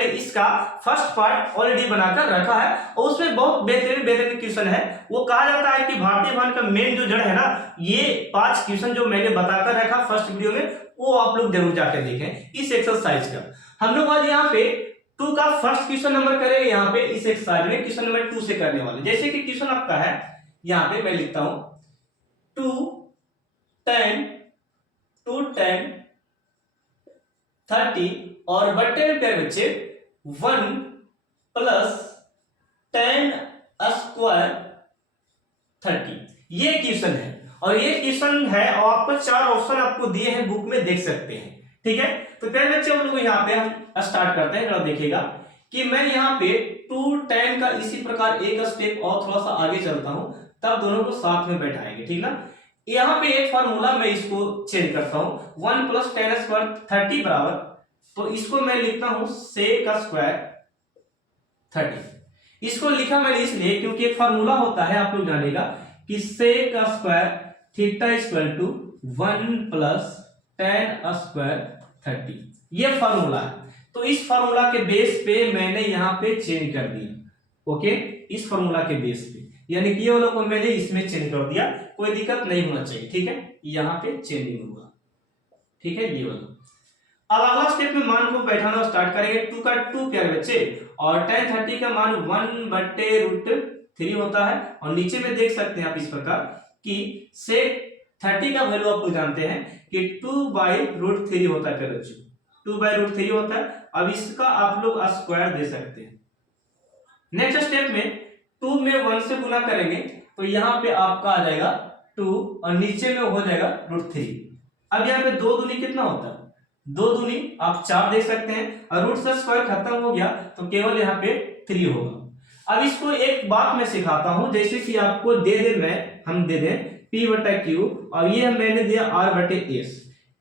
मैंने इसका first part already बनाकर रखा है और उसमें बहुत बेहतरीन क्वेश्चन है। वो कहा जाता है कि भारतीय भवन का मेन जो जड़ है ना, ये 5 क्वेश्चन जो मैंने बताकर रखा फर्स्ट वीडियो में, वो आप लोग जरूर जाकर देखें इस एक्सरसाइज का। हम लोग आज यहाँ पे 2 का फर्स्ट क्वेश्चन नंबर करेंगे। यहाँ पे इस एक्सरसाइज में क्वेश्चन नंबर 2 से करने वाले। जैसे कि क्वेश्चन आपका है, यहाँ पे मैं लिखता हूं 2 10 2 10 30 और बट्टे में प्यारे बच्चे 1 प्लस 10 स्क्वायर 30। ये क्वेश्चन है और ये क्वेश्चन है और आपको 4 ऑप्शन आपको दिए हैं बुक में, देख सकते हैं। ठीक है, तो प्यारे बच्चे हम लोग यहाँ पे हम स्टार्ट करते हैं। जरा देखिएगा कि मैं यहाँ पे 2 10 का इसी प्रकार एक स्टेप और थोड़ा सा आगे चलता हूं, तब दोनों को साथ में बैठाएंगे। ठीक ना, यहाँ पे एक फार्मूला मैं इसको चेंज करता हूं, 1 प्लस 10 स्क्वायर 30 बराबर, तो इसको मैं लिखता हूं सेक स्क्वायर 30। इसको लिखा मैंने इसलिए क्योंकि एक फार्मूला होता है, आप लोग जानेगा कि sec square theta equal to 1 plus 10 square 30, ये फार्मूला है। तो इस फार्मूला के बेस पे मैंने यहाँ पे चेंज कर दिया। ओके, इस फार्मूला के बेस पे, यानी कि ये वाला को मैंने इसमें चेंज कर दिया, कोई दिक्कत नहीं होना चाहिए। ठीक है, यहाँ पे चेंजिंग होगा। ठीक है, ये वाला। अब अगला स्टेप में मान को बैठाना स्टार्ट करेंगे। 2 का 2 प्यारे बच्चे और tan 30 का मान 1/√3 होता है और नीचे में देख सकते हैं आप इस प्रकार कि sec 30 का वैल्यू आप लोग जानते हैं कि 2/√3 होता है प्यारे बच्चे, 2/√3 होता है। अब इसका आप लोग स्क्वायर दे सकते हैं। नेक्स्ट स्टेप में 2 में 1 से गुना करेंगे तो यहाँ पे आपका आ जाएगा 2 और नीचे में हो जाएगा √3। अब यहाँ पे 2 दूनी कितना होता है, 2 दूनी आप 4 देख सकते हैं और रूट से स्क्वायर खत्म हो गया तो केवल यहाँ पे 3 होगा। अब इसको एक बात मैं सिखाता हूं, जैसे कि आपको हम दे दें P/Q और ये मैंने दिया R/S,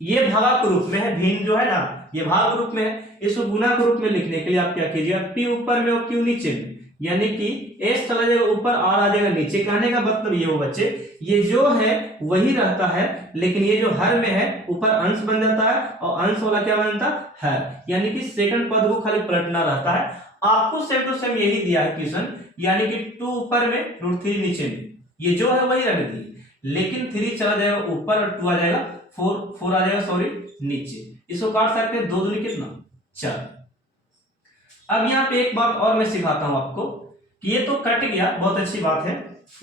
ये भागा के रूप में है, भिन्न जो है ना ये भाग रूप में है। इसको गुना के रूप में लिखने के लिए आप क्या कीजिएगा, P ऊपर में और Q नीचे में, यानी कि S चला जाएगा ऊपर, R आ जाएगा नीचे। कहने का मतलब ये हो बच्चे, ये जो है वही रहता है, लेकिन ये जो हर में है ऊपर अंश बन जाता है और अंश वाला क्या बनता है, यानी कि सेकंड पद को खाली पलटना रहता है। आपको सेम टू सेम यही दिया है क्वेश्चन, यानी कि 2 ऊपर में √3 नीचे में, ये जो है वही रहने दी, लेकिन 3 चला जाएगा ऊपर और 2 आ जाएगा 4 आ जाएगा सॉरी नीचे। इसको काट सकते हैं, 2 दूनी कितना 4। अब यहाँ पे एक बात और मैं सिखाता हूं आपको कि ये तो कट गया, बहुत अच्छी बात है।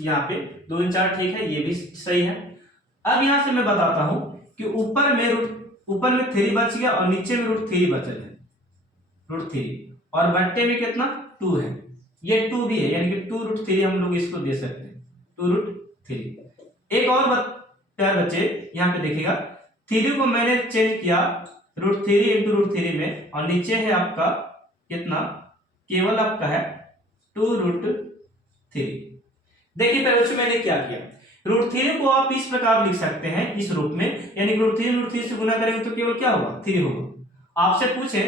यहाँ पे 2 और 4 ठीक है, ये भी सही है। अब यहां से मैं बताता हूं कि ऊपर में 3 बच गया और नीचे में √3 बचल है, √3 और बट्टे में कितना 2 है, ये 2 भी है, यानी कि 2√3 हम लोग इसको दे सकते हैं, 2√3। एक और प्यार बच्चे यहाँ पे देखिएगा, 3 को मैंने चेंज किया √3 इंटू √3 में और नीचे है आपका कितना, केवल आपका है 2√3। देखिए पहले मैंने क्या किया, √3 को आप इस प्रकार लिख सकते हैं इस रूप में, यानी कि √3 से गुना करेंगे तो केवल क्या होगा 3 होगा। आपसे पूछे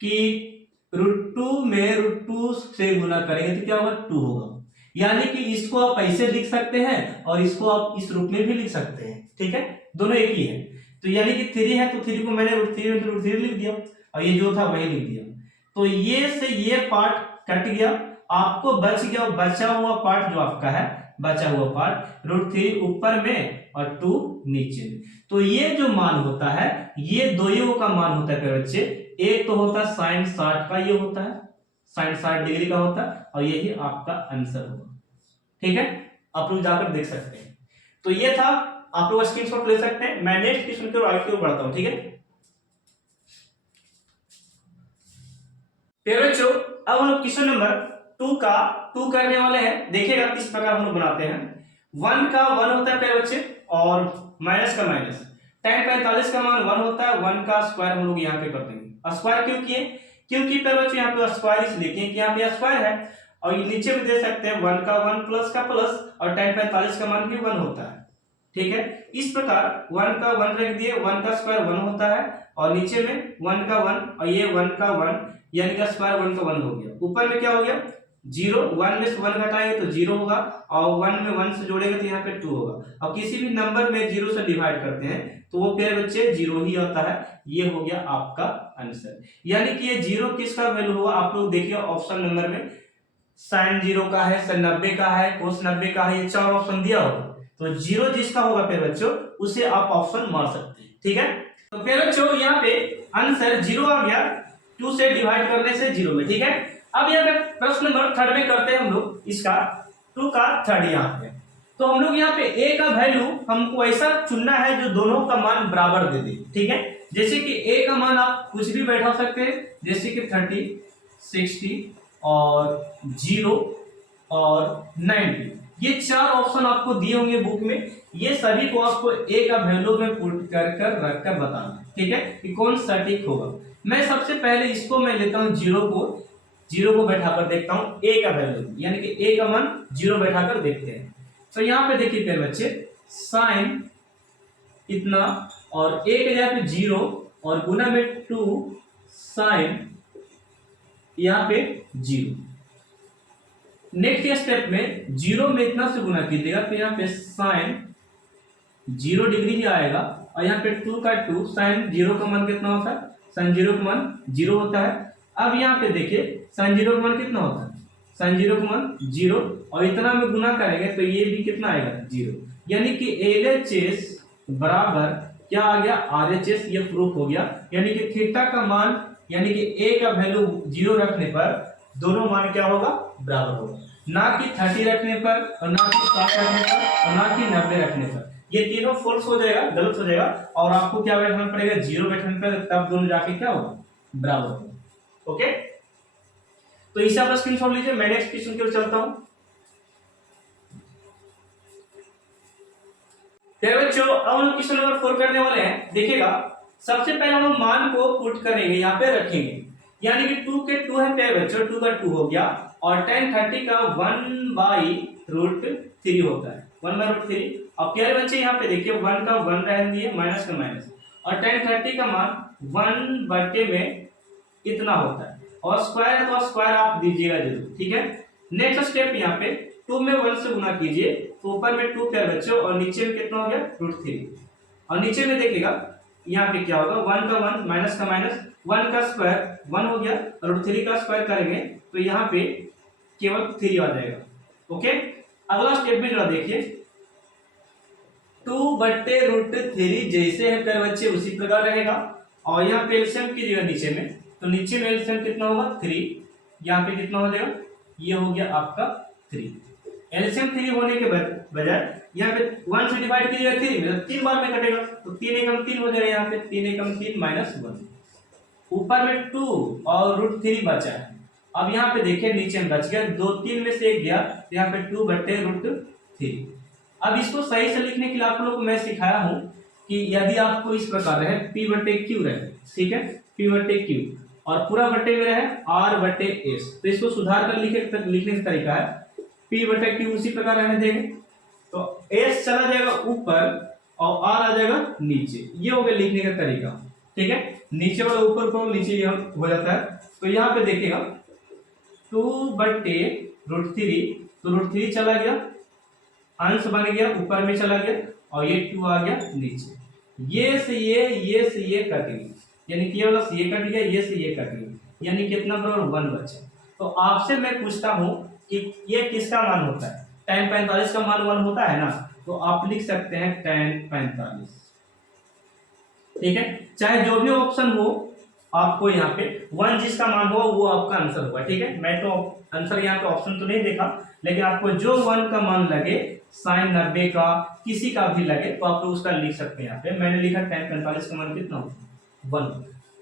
कि √2 में √2 से गुना करेंगे तो क्या होगा 2 होगा, यानी कि इसको आप ऐसे लिख सकते हैं और इसको आप इस रूप में भी लिख सकते हैं। ठीक है, दोनों एक ही है। तो यानी कि 3 है तो 3 को मैंने √3 लिख दिया और ये जो था वही लिख दिया। तो ये से ये पार्ट कट गया, आपको बच गया बचा हुआ पार्ट, जो आपका है बचा हुआ पार्ट √3 ऊपर में और 2 नीचे में। तो ये जो मान होता है ये दोनों का मान होता है बच्चे, एक तो होता है sin 60 का, ये होता है sin 60 डिग्री का होता है और यही आपका आंसर होगा। ठीक है, आप लोग जाकर देख सकते हैं। तो ये था, आप लोग स्क्रीनशॉट ले सकते हैं। मैं नेक्स्ट क्वेश्चन की ओर आगे बढ़ता हूं। ठीक है बच्चों, अब हम लोग क्वेश्चन नंबर 2 का 2 करने वाले हैं। देखिएगा किस प्रकार हम लोग बनाते हैं। 1 का 1 होता है प्यारे बच्चे और माइनस का माइनस, tan 45 का मान 1 होता है, 1 का स्क्वायर हम लोग यहाँ पे कर देंगे। स्क्वायर क्यों किए, क्योंकि प्यारे बच्चे यहाँ पे स्क्वायर इसलिए कि यहाँ पे स्क्वायर है और नीचे में दे सकते हैं 1 का 1 प्लस का प्लस और tan 45 का मान भी 1 होता है। ठीक है, इस प्रकार 1 का 1 रख दिए, 1 का स्क्वायर 1 होता है और नीचे में 1 का 1 और ये 1 का 1, यानी कि स्क्वायर 1 का 1 हो गया। ऊपर में क्या हो गया जीरो, 1 में से 1 घटाएंगे तो 0 होगा, और 1 में 1 से जोड़ेंगे तो यहाँ पे 2 होगा। और किसी भी नंबर में 0 से डिवाइड करते हैं तो वो प्यारे बच्चे 0 ही होता है। ये हो गया आपका आंसर। यानी कि ये 0 किसका वैल्यू होगा, आप लोग देखिए ऑप्शन नंबर में साइन 0 का है, साइन 90 का है, कोस 90 का है, ये 4 ऑप्शन दिया होगा। तो 0 जिसका होगा प्यारे बच्चों उसे आप ऑप्शन मार सकते हैं, ठीक है। तो प्यारे बच्चों यहाँ पे आंसर 0 आ गया 2 से डिवाइड करने से 0 में, ठीक है। अब यहाँ पे प्रश्न नंबर 3 में करते हैं हम लोग इसका 2 का 3 यहाँ पे। तो हम लोग यहाँ पे a का वैल्यू हमको ऐसा चुनना है जो दोनों का मान बराबर दे दे, ठीक है। जैसे कि a का मान आप कुछ भी बैठा सकते हैं, जैसे कि 30, 60 और 0 और 90, ये 4 ऑप्शन आपको दिए होंगे बुक में। ये सभी को आपको a का वैल्यू में पुट कर रख कर बताना, ठीक है, कि कौन सटीक होगा। मैं सबसे पहले इसको मैं लेता हूं 0 को बैठाकर देखता हूं a का वैल्यू, यानी कि a का मान 0 बैठाकर देखते हैं। तो यहाँ पे देखिए प्यारे बच्चे साइन इतना और a के जगह पे 0 और गुना में 2 साइन यहाँ पे 0। नेक्स्ट स्टेप में 0 में इतना से गुना कीजिएगा तो यहाँ पे साइन 0 डिग्री ही आएगा, और यहाँ पे 2 का 2 साइन 0 का मान कितना होता है, साइन 0 का मान 0 होता है। अब यहाँ पे देखिए साइन 0 का मान कितना होता है, साइन 0 का मान 0, और इतना में गुना करेंगे तो ये भी कितना आएगा 0। यानी कि LHS बराबर क्या आ गया RHS, ये प्रूफ हो गया। यानी कि थीटा का मान यानी कि a का वैल्यू 0 रखने पर दोनों मान क्या होगा, बराबर होगा, ना कि 30 रखने पर और ना कि 60 रखने पर और ना कि 90 रखने पर। ये तीनों फॉल्स हो जाएगा, गलत हो जाएगा, और आपको क्या बैठाना पड़ेगा 0 बैठाने पर, तब दोनों जाके क्या होगा, बराबर होगा। ओके, तो इसे आप स्क्रीनशॉट लीजिए। मैं नेक्स्ट क्वेश्चन की ओर चलता हूं। बच्चों अब हम क्वेश्चन नंबर 4 करने वाले हैं। देखिएगा सबसे पहले हम मान को पुट करेंगे, यहाँ पे रखेंगे, यानी कि 2 के 2 है प्यारे बच्चों, 2 का 2 हो गया, और tan 30 का 1/√3 होता है, 1/√3। और प्यारे बच्चे यहाँ पे देखिए 1 का 1 रहने दिए, माइनस का माइनस, और tan 30 का मान 1 बटे में इतना होता है, और स्क्वायर है तो स्क्वायर आप दीजिएगा जरूर, ठीक है। नेक्स्ट स्टेप यहाँ पे 2 में 1 से गुना कीजिए तो ऊपर में 2 प्यारे बच्चों, और नीचे में कितना हो गया √3, और नीचे में देखिएगा यहाँ पे क्या होगा 1 का 1 माइनस का माइनस, 1 का स्क्वायर 1 हो गया, √3 का स्क्वायर करेंगे तो यहाँ पे केवल 3 आ जाएगा। ओके, अगला स्टेप भी जरा देखिए, 2 बट्टे √3 जैसे है प्यारे बच्चे उसी प्रकार रहेगा, और यहाँ पे एलसीएम कीजिएगा नीचे में, तो नीचे में एलसीएम कितना होगा 3, यहाँ पे कितना हो जाएगा, ये हो गया आपका 3। एलसीएम 3 होने के बजाय यहाँ पे 1 से डिवाइड कीजिएगा 3 में, 3 बार में कटेगा, तो 3 एकम 3 हो जाएगा, यहाँ पे 3 एकम 3 माइनस 1, ऊपर में 2 और √3 बचा है। अब यहाँ पे देखिए नीचे में बच गया 2, 3 में से 1 गया, तो यहाँ पे 2 बट्टे √3। अब इसको सही से लिखने के लिए आप लोग को मैं सिखाया हूँ कि यदि आपको इस प्रकार रहे P बटे Q रहे, ठीक है, P बटे Q, और पूरा बटे में रहे R बटे S, तो इसको सुधार कर लिखने का तरीका है P बटे Q उसी प्रकार रहने देंगे, तो S चला जाएगा ऊपर और R आ जाएगा नीचे, ये हो गया लिखने का तरीका, ठीक है। नीचे वाला ऊपर को नीचे ये हो जाता है, तो यहाँ पे देखिएगा 2 बटे √3, तो √3 चला गया, अंश बन गया, ऊपर में चला गया, और ये 2 आ गया नीचे, ये से ये कट गया, यानी कि ये वाला से ये कट गया, ये से ये कट गया, यानी कितना बराबर 1 बचा। तो आपसे मैं पूछता हूं कि ये किसका मान होता है, tan 45 का मान 1 होता है ना, तो आप लिख सकते हैं tan 45, ठीक है। चाहे जो भी ऑप्शन हो आपको यहाँ पे 1 जिसका मान हो वो आपका आंसर होगा, ठीक है। मैं तो आंसर यहाँ पे ऑप्शन तो नहीं देखा, लेकिन आपको जो 1 का मान लगे, साइन 90 का किसी का भी लगे, तो आप लोग उसका लिख सकते हैं। यहाँ पे मैंने लिखा tan 45 का मान कितना होगा 1,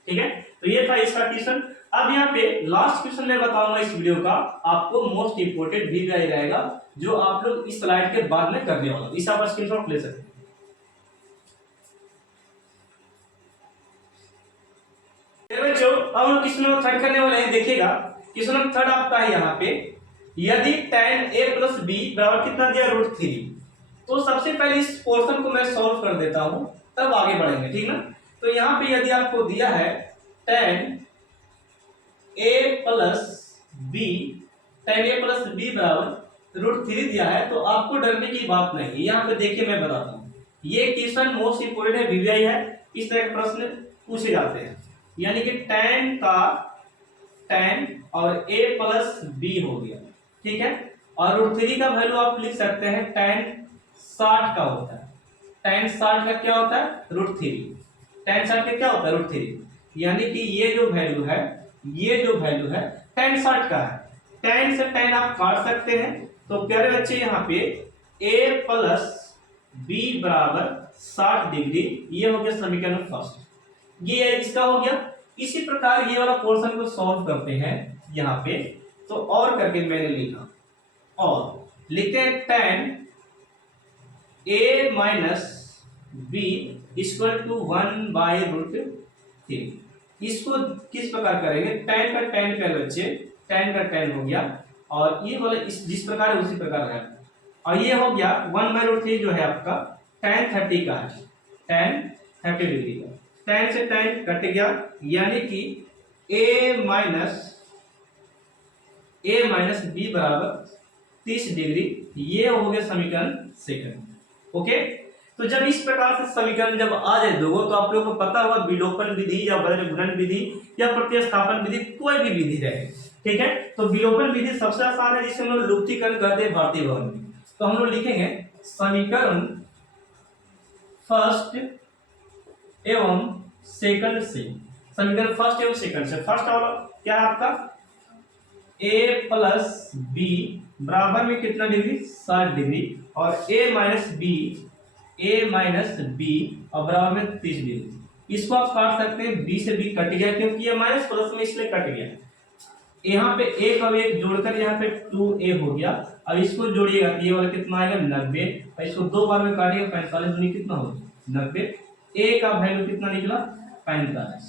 ठीक है। तो ये था इसका क्वेश्चन। अब यहाँ पे लास्ट क्वेश्चन मैं बताऊंगा इस वीडियो का, आपको मोस्ट इंपोर्टेंट भी रहेगा, जो आप लोग इस स्लाइड के बाद में करने वाला, इस आप स्क्रीनशॉट ले सकते हैं। बच्चों अब हम क्वेश्चन नंबर 3 करने वाले हैं। देखिएगा क्वेश्चन नंबर 3 आपका है यहाँ पे, यदि tan a + b बराबर कितना दिया √3, तो सबसे पहले इस पोर्शन को मैं सॉल्व कर देता हूं, तब आगे बढ़ेंगे, ठीक ना। तो यहाँ पे यदि आपको दिया है tan a + b tan a plus b बराबर √3 दिया है, तो आपको डरने की बात नहीं है। यहाँ पे देखिए मैं बताता हूँ, ये क्वेश्चन मोस्ट इंपोर्टेंट है, वीवीआई है, इस तरह के प्रश्न पूछे जाते हैं। यानी कि tan का tan और a प्लस बी हो गया, ठीक है। और √3 का वैल्यू आप लिख सकते हैं tan 60 का होता है। tan 60 का क्या होता है? √3। tan 60 का क्या होता है? √3। यानी कि ये जो वैल्यू है, ये जो वैल्यू है tan 60 का है। tan से tan आप काट सकते हैं, तो प्यारे बच्चे यहाँ पे a प्लस बी बराबर 60 डिग्री, ये हो गया समीकरण फर्स्ट, ये इसका हो गया। इसी प्रकार ये वाला पोर्शन को सॉल्व करते हैं यहाँ पे, तो और करके मैंने लिखा, और लिखते हैं tan a minus b equal to 1/√3। इसको किस प्रकार करेंगे? tan का tan पे बच्चे, tan का tan हो गया, और ये वाला इस जिस प्रकार है उसी प्रकार है, और ये हो गया 1/√3 जो है आपका tan 30 का है, tan 30 डिग्री का। tan से tan कट गया, यानी कि a माइनस बी बराबर 30 डिग्री, ये हो गया समीकरण सेकंड। ओके, तो जब इस प्रकार से समीकरण जब आ जाए दो, तो आप लोगों को पता होगा विलोपन विधि या गुणन विधि या प्रतिस्थापन विधि, कोई भी विधि रहे, ठीक है। तो विलोपन विधि सबसे आसान है, जिसे हम लोग लुप्तीकरण कहते हैं भारतीय भवन में। तो हम लोग लिखेंगे समीकरण फर्स्ट एवं सेकंड से, समीकरण फर्स्ट एवं सेकंड से। फर्स्ट वाला क्या है आपका? a प्लस बी बराबर में कितना डिग्री? 60 डिग्री, और a माइनस बी और बराबर में 30 डिग्री। इसको आप काट सकते हैं, b से b कट गया, क्योंकि ये माइनस प्लस में इसलिए कट गया। यहाँ पे एक और एक जोड़कर यहाँ पे 2a हो गया। अब इसको जोड़िएगा तो ये वाला कितना आएगा? 90, और इसको दो बार में काटिएगा 45 दूनी कितना होगा? 90। a का वैल्यू कितना निकला? 45।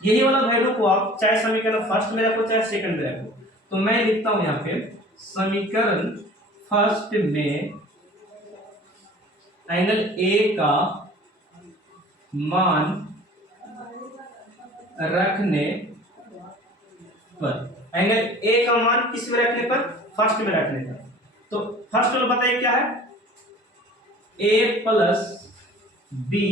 यही वाला वैल्यू को आप चाहे समीकरण फर्स्ट में रखो चाहे सेकंड में रखो, तो मैं लिखता हूं यहाँ पे समीकरण फर्स्ट में एंगल a का मान रखने पर, एंगल a का मान किस में रखने पर? फर्स्ट में रखने पर। तो फर्स्ट वाला बताइए क्या है? a प्लस बी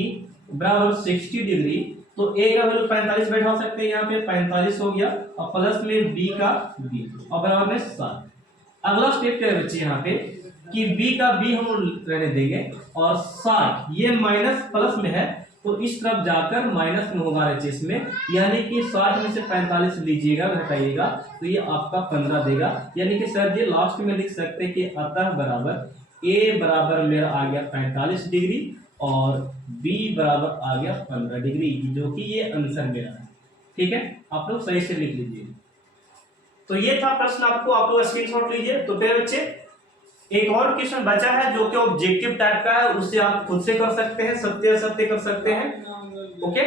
बराबर 60 डिग्री, तो a का वैल्यू 45 बैठा सकते हैं, यहाँ पे 45 हो गया, और प्लस में b का b और बराबर में 60। अगला स्टेप क्या है बच्चे यहाँ पे कि b का b हम रहने देंगे, और 60 ये माइनस प्लस में है, तो इस तरफ जाकर माइनस में होगा रेचेस में, यानी कि 60 में से 45 लीजिएगा, घटाइएगा, तो ये आपका 15 देगा। यानी कि सर जी लास्ट में लिख सकते हैं कि अतः बराबर a बराबर मेरा आ गया 45 डिग्री और b बराबर आ गया 15 डिग्री, जो कि ये आंसर मेरा है। ठीक है, आप लोग सही से लिख लीजिए। तो ये था प्रश्न, आपको आप लोग स्क्रीनशॉट लीजिए। तो फिर बच्चे एक और क्वेश्चन बचा है जो कि ऑब्जेक्टिव टाइप का है, उससे आप खुद से कर सकते हैं, सत्य असत्य कर सकते हैं। ओके,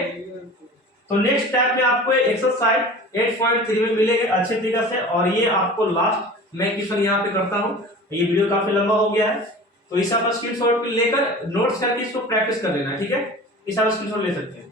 तो नेक्स्ट टाइप में आपको एक्सरसाइज 8.3 में मिलेंगे अच्छे तरीके से, और ये आपको लास्ट मैं क्वेश्चन यहाँ पे करता हूँ। ये वीडियो काफी लंबा हो गया है, तो इस आप स्क्रीनशॉट लेकर नोट्स करके इसको प्रैक्टिस कर लेना, ठीक है। इस आप स्क्रीनशॉट ले सकते हैं।